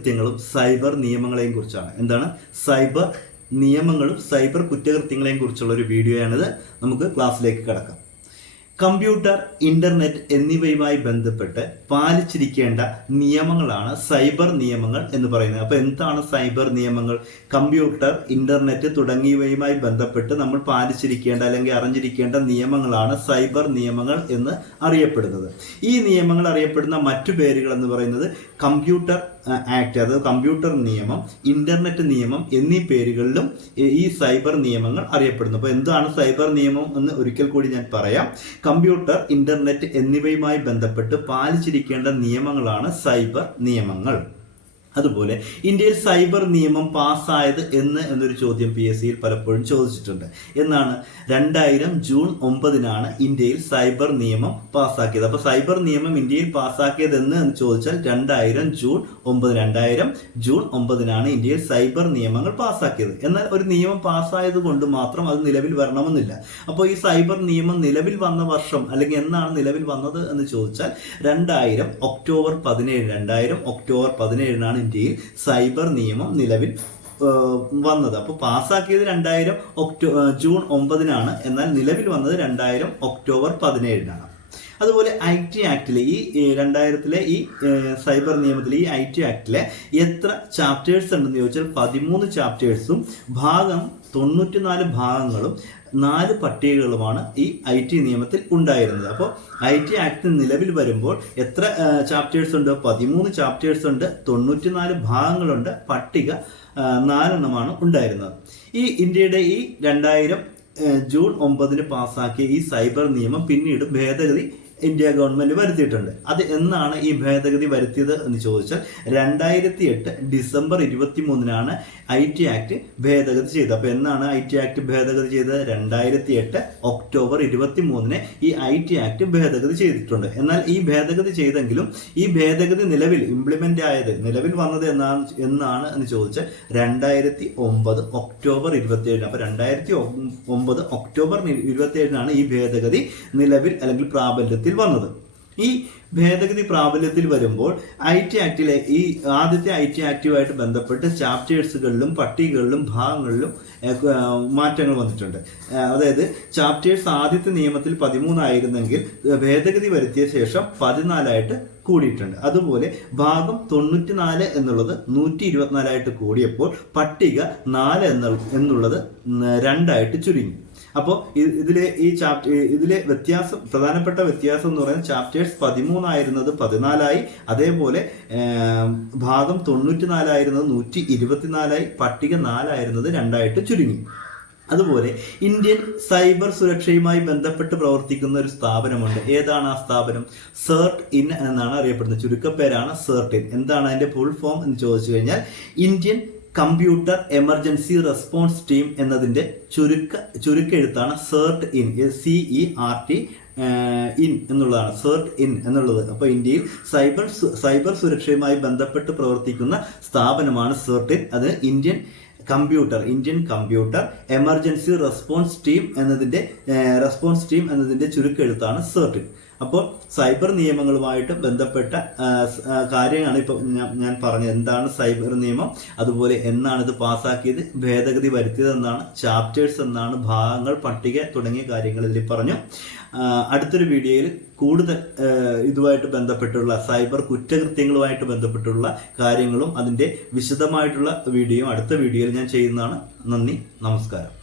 കുറ്റകൃത്യങ്ങളും സൈബർ നിയമങ്ങളെയും കുറിച്ചാണ്. എന്താണ് സൈബർ നിയമങ്ങളും സൈബർ കുറ്റകൃത്യങ്ങളെയും കുറിച്ചുള്ള ഒരു വീഡിയോയാണിത്. നമുക്ക് ക്ലാസ്സിലേക്ക് കടക്കാം. കമ്പ്യൂട്ടർ, ഇന്റർനെറ്റ് എന്നിവയുമായി ബന്ധപ്പെട്ട് പാലിച്ചിരിക്കേണ്ട നിയമങ്ങളാണ് സൈബർ നിയമങ്ങൾ എന്ന് പറയുന്നത്. അപ്പോൾ എന്താണ് സൈബർ നിയമങ്ങൾ? കമ്പ്യൂട്ടർ, ഇന്റർനെറ്റ് തുടങ്ങിയവയുമായി ബന്ധപ്പെട്ട് നമ്മൾ പാലിച്ചിരിക്കേണ്ട അല്ലെങ്കിൽ അറിഞ്ഞിരിക്കേണ്ട നിയമങ്ങളാണ് സൈബർ നിയമങ്ങൾ എന്ന് അറിയപ്പെടുന്നത്. ഈ നിയമങ്ങൾ അറിയപ്പെടുന്ന മറ്റു പേരുകൾ എന്ന് പറയുന്നത് കമ്പ്യൂട്ടർ ആക്ട്, അതായത് കമ്പ്യൂട്ടർ നിയമം, ഇന്റർനെറ്റ് നിയമം എന്നീ പേരുകളിലും ഈ സൈബർ നിയമങ്ങൾ അറിയപ്പെടുന്നു. അപ്പോൾ എന്താണ് സൈബർ നിയമം എന്ന് ഒരിക്കൽ കൂടി ഞാൻ പറയാം. കമ്പ്യൂട്ടർ, ഇന്റർനെറ്റ് എന്നിവയുമായി ബന്ധപ്പെട്ട് പാലിച്ചിരിക്കേണ്ട നിയമങ്ങളാണ് സൈബർ നിയമങ്ങൾ. അതുപോലെ ഇന്ത്യയിൽ സൈബർ നിയമം പാസ്സായത് എന്നൊരു ചോദ്യം PSCയിൽ പലപ്പോഴും ചോദിച്ചിട്ടുണ്ട്. എന്നാണ് 2000 ജൂൺ 9-നാണ് ഇന്ത്യയിൽ സൈബർ നിയമം പാസ്സാക്കിയത്. അപ്പോൾ സൈബർ നിയമം ഇന്ത്യയിൽ പാസ്സാക്കിയത് എന്ന് ചോദിച്ചാൽ 2000 ജൂൺ 9-നാണ് ഇന്ത്യയിൽ സൈബർ നിയമങ്ങൾ പാസ്സാക്കിയത്. എന്നാൽ ഒരു നിയമം പാസ്സായത് കൊണ്ട് മാത്രം അത് നിലവിൽ വരണമെന്നില്ല. അപ്പോൾ ഈ സൈബർ നിയമം നിലവിൽ വന്ന വർഷം അല്ലെങ്കിൽ എന്നാണ് നിലവിൽ വന്നത് എന്ന് ചോദിച്ചാൽ 2000 ഒക്ടോബർ 17-നാണ് ഇന്ത്യയിൽ സൈബർ നിയമം നിലവിൽ വന്നത്. അപ്പോൾ പാസ്സാക്കിയത് 2000 ജൂൺ 9-നാണ്. എന്നാൽ നിലവിൽ വന്നത് 2000 ഒക്ടോബർ 17-നാണ്. അതുപോലെ IT ആക്ടിലെ ഈ 2000-ലെ ഈ സൈബർ നിയമത്തിലെ ഈ IT ആക്ടിലെ എത്ര ചാപ്റ്റേഴ്സ് ഉണ്ടെന്ന് ചോദിച്ചാൽ 13 ചാപ്റ്റേഴ്സും 94 ഭാഗങ്ങളും 4 പട്ടികകളുമാണ് ഈ IT നിയമത്തിൽ ഉണ്ടായിരുന്നത്. അപ്പോൾ IT ആക്ട് നിലവിൽ വരുമ്പോൾ എത്ര ചാപ്റ്റേഴ്സ് ഉണ്ട്? 13 ചാപ്റ്റേഴ്സ് ഉണ്ട്, 94 ഭാഗങ്ങളുണ്ട്, പട്ടിക 4 എണ്ണമാണ് ഉണ്ടായിരുന്നത്. ഈ ഇന്ത്യയുടെ ഈ 2000 ജൂൺ 9-ന് പാസ്സാക്കിയ ഈ സൈബർ നിയമം പിന്നീട് ഭേദഗതി ഇന്ത്യ ഗവൺമെന്റ് വരുത്തിയിട്ടുണ്ട്. അത് എന്നാണ് ഈ ഭേദഗതി വരുത്തിയത് എന്ന് ചോദിച്ചാൽ 2008 ഡിസംബർ 23-നാണ് IT ആക്ട് ഭേദഗതി ചെയ്തത്. അപ്പോൾ എന്നാണ് IT ആക്ട് ഭേദഗതി ചെയ്തത്? 2008 ഒക്ടോബർ 23-ന് ഈ IT ആക്ട് ഭേദഗതി ചെയ്തിട്ടുണ്ട്. എന്നാൽ ഈ ഭേദഗതി ചെയ്തെങ്കിലും ഈ ഭേദഗതി നിലവിൽ ആയത്, നിലവിൽ വന്നത് എന്നാണ് എന്ന് ചോദിച്ചാൽ 2009 ഒക്ടോബർ 27. അപ്പോൾ 2009 ഒക്ടോബർ 27-നാണ് ഈ ഭേദഗതി നിലവിൽ അല്ലെങ്കിൽ പ്രാബല്യത്തിൽ വന്നത്. ഈ ഭേദഗതി പ്രാബല്യത്തിൽ വരുമ്പോൾ IT ആക്ടിലെ ഈ ആദ്യത്തെ IT ആക്ടുമായിട്ട് ബന്ധപ്പെട്ട് ചാപ്റ്റേഴ്സുകളിലും പട്ടികകളിലും ഭാഗങ്ങളിലും മാറ്റങ്ങൾ വന്നിട്ടുണ്ട്. അതായത് ചാപ്റ്റേഴ്സ് ആദ്യത്തെ നിയമത്തിൽ 13 ആയിരുന്നെങ്കിൽ ഭേദഗതി വരുത്തിയ ശേഷം 14 കൂടിയിട്ടുണ്ട്. അതുപോലെ ഭാഗം 94 എന്നുള്ളത് 124 കൂടിയപ്പോൾ പട്ടിക 4 എന്നുള്ളത് 2 ചുരുങ്ങി. അപ്പോൾ ഇതിലെ പ്രധാനപ്പെട്ട വ്യത്യാസം എന്ന് പറയുന്നത് ചാപ്റ്റേഴ്സ് 13 ആയിരുന്നത് 14 അതേപോലെ ഭാഗം 94 ആയിരുന്നത് 124 പട്ടിക 4 ആയിരുന്നത് 2 ചുരുങ്ങി. അതുപോലെ ഇന്ത്യൻ സൈബർ സുരക്ഷയുമായി ബന്ധപ്പെട്ട് പ്രവർത്തിക്കുന്ന ഒരു സ്ഥാപനമുണ്ട്. ഏതാണ് ആ സ്ഥാപനം? CERT-IN എന്നാണ് അറിയപ്പെടുന്നത്. ചുരുക്കപ്പേരാണ് CERT-IN. എന്താണ് അതിന്റെ ഫുൾ ഫോം എന്ന് ചോദിച്ചു കഴിഞ്ഞാൽ Indian computer emergency response team എന്നതിന്റെ ചുരുക്കെഴുത്താണ് CERT-IN. CERT-IN എന്നുള്ളതാണ് CERT-IN എന്നുള്ളത്. അപ്പോൾ ഇന്ത്യയിൽ സൈബർ സുരക്ഷയുമായി ബന്ധപ്പെട്ട് പ്രവർത്തിക്കുന്ന സ്ഥാപനമാണ് CERT-IN. അത് Indian computer emergency response team എന്നതിന്റെ ചുരുക്കെഴുത്താണ് CERT-IN. അപ്പോൾ സൈബർ നിയമങ്ങളുമായിട്ട് ബന്ധപ്പെട്ട കാര്യമാണ് ഇപ്പോൾ ഞാൻ പറഞ്ഞത്. എന്താണ് സൈബർ നിയമം, അതുപോലെ എന്നാണ് ഇത് പാസ്സാക്കിയത്, ഭേദഗതി വരുത്തിയത് എന്നാണ്, ചാപ്റ്റേഴ്സ് എന്നാണ്, ഭാഗങ്ങൾ, പട്ടിക തുടങ്ങിയ കാര്യങ്ങൾ ഇതിൽ പറഞ്ഞു. അടുത്തൊരു വീഡിയോയിൽ കൂടുതൽ ഇതുമായിട്ട് ബന്ധപ്പെട്ടുള്ള സൈബർ കുറ്റകൃത്യങ്ങളുമായിട്ട് ബന്ധപ്പെട്ടുള്ള കാര്യങ്ങളും അതിൻ്റെ വിശദമായിട്ടുള്ള വീഡിയോയും അടുത്ത വീഡിയോയിൽ ഞാൻ ചെയ്യുന്നതാണ്. നന്ദി, നമസ്കാരം.